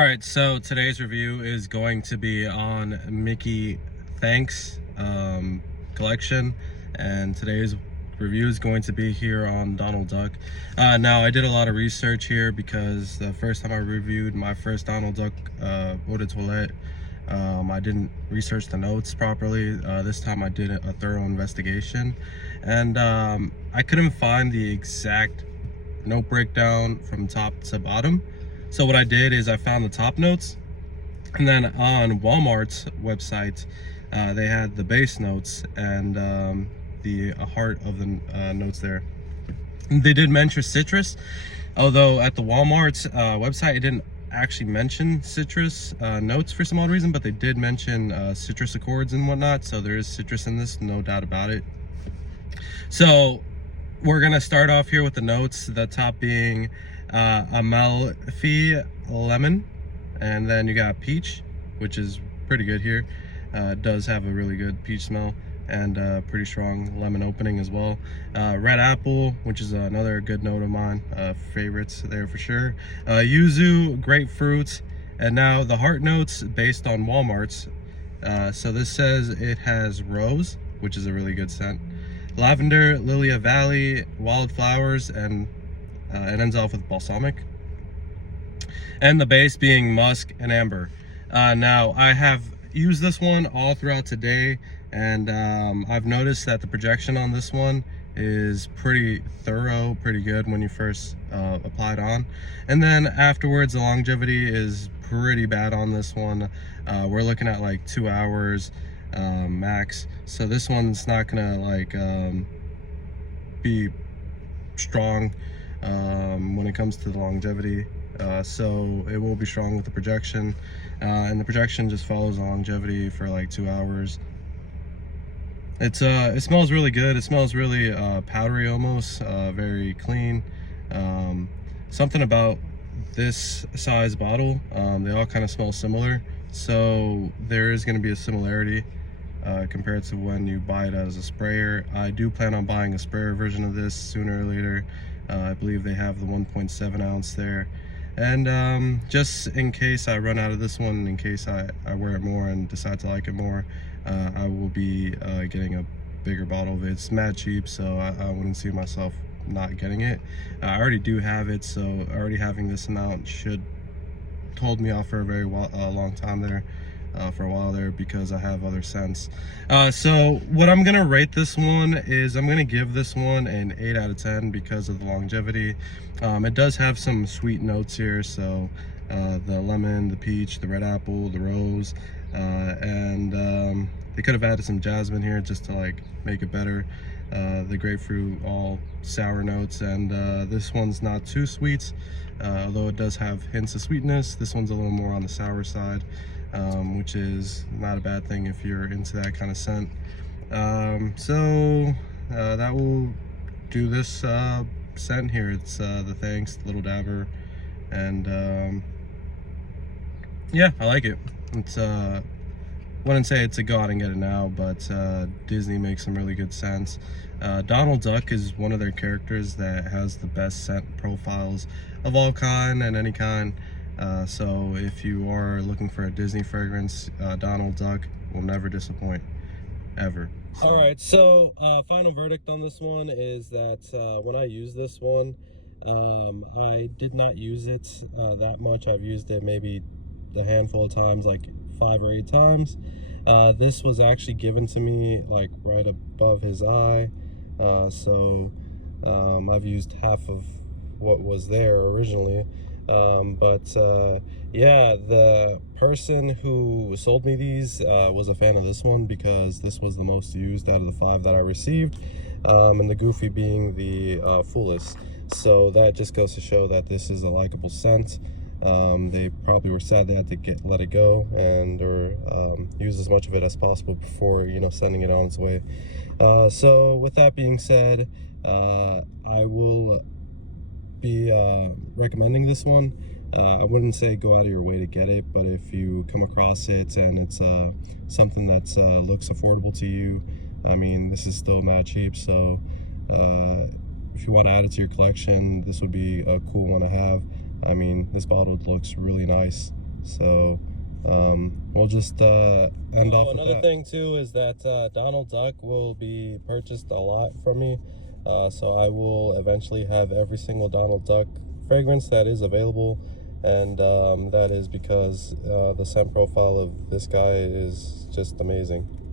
Alright, so today's review is going to be on Mickey Thanks collection, and today's review is going to be here on Donald Duck. Now, I did a lot of research here because the first time I reviewed my first Donald Duck eau de toilette, I didn't research the notes properly. This time I did a thorough investigation, and I couldn't find the exact note breakdown from top to bottom. So what I did is I found the top notes, and then on Walmart's website, they had the base notes and the heart of the notes there. They did mention citrus, although at the Walmart's website, it didn't actually mention citrus notes for some odd reason, but they did mention citrus accords and whatnot. So there is citrus in this, no doubt about it. So we're gonna start off here with the notes, the top being Amalfi lemon, and then you got peach, which is pretty good here. It does have a really good peach smell and pretty strong lemon opening as well. Red apple, which is another good note of mine, favorites there for sure. Yuzu, grapefruit, and now the heart notes based on Walmart's. So this says it has rose, which is a really good scent, lavender, lily of valley, wildflowers, and it ends off with balsamic, and the base being musk and amber. Now, I have used this one all throughout today, and I've noticed that the projection on this one is pretty thorough, pretty good when you first apply it on, and then afterwards the longevity is pretty bad on this one. We're looking at like 2 hours max, so this one's not gonna like be strong when it comes to the longevity, so it will be strong with the projection, and the projection just follows the longevity for like 2 hours. It smells really good. It smells really powdery almost, very clean. Something about this size bottle, they all kind of smell similar, so there is going to be a similarity compared to when you buy it as a sprayer. I do plan on buying a sprayer version of this sooner or later. I believe they have the 1.7 ounce there, and just in case I run out of this one, in case I wear it more and decide to like it more, I will be getting a bigger bottle of it. It's mad cheap, so I wouldn't see myself not getting it. I already do have it, so already having this amount should hold me off for a very long time there. For a while there, because I have other scents. So what I'm gonna rate this one is I'm gonna give this one an 8 out of 10 because of the longevity. It does have some sweet notes here, so the lemon, the peach, the red apple, the rose, and they could have added some jasmine here just to like make it better. The grapefruit, all sour notes, and this one's not too sweet, although it does have hints of sweetness. This one's a little more on the sour side, which is not a bad thing if you're into that kind of scent. So that will do this scent here. It's the Thanks Little Dabber, and yeah, I like it. It's wouldn't say it's a go out and get it now, but Disney makes some really good scents. Donald Duck is one of their characters that has the best scent profiles of all kind and any kind. So if you are looking for a Disney fragrance, Donald Duck will never disappoint, ever. All right, so final verdict on this one is that when I use this one, I did not use it that much. I've used it maybe a handful of times, like 5 or 8 times. This was actually given to me like right above his eye, so I've used half of what was there originally. But yeah, the person who sold me these was a fan of this one because this was the most used out of the 5 that I received, and the Goofy being the fullest. So that just goes to show that this is a likable scent. They probably were sad they had to let it go and or use as much of it as possible before, you know, sending it on its way. So with that being said, I will be recommending this one. I wouldn't say go out of your way to get it, but if you come across it and it's something that looks affordable to you, I mean, this is still mad cheap, so if you want to add it to your collection, this would be a cool one to have. I mean, this bottle looks really nice, So we'll just end off with another that. thing too is that Donald Duck will be purchased a lot from me, so I will eventually have every single Donald Duck fragrance that is available, and that is because the scent profile of this guy is just amazing.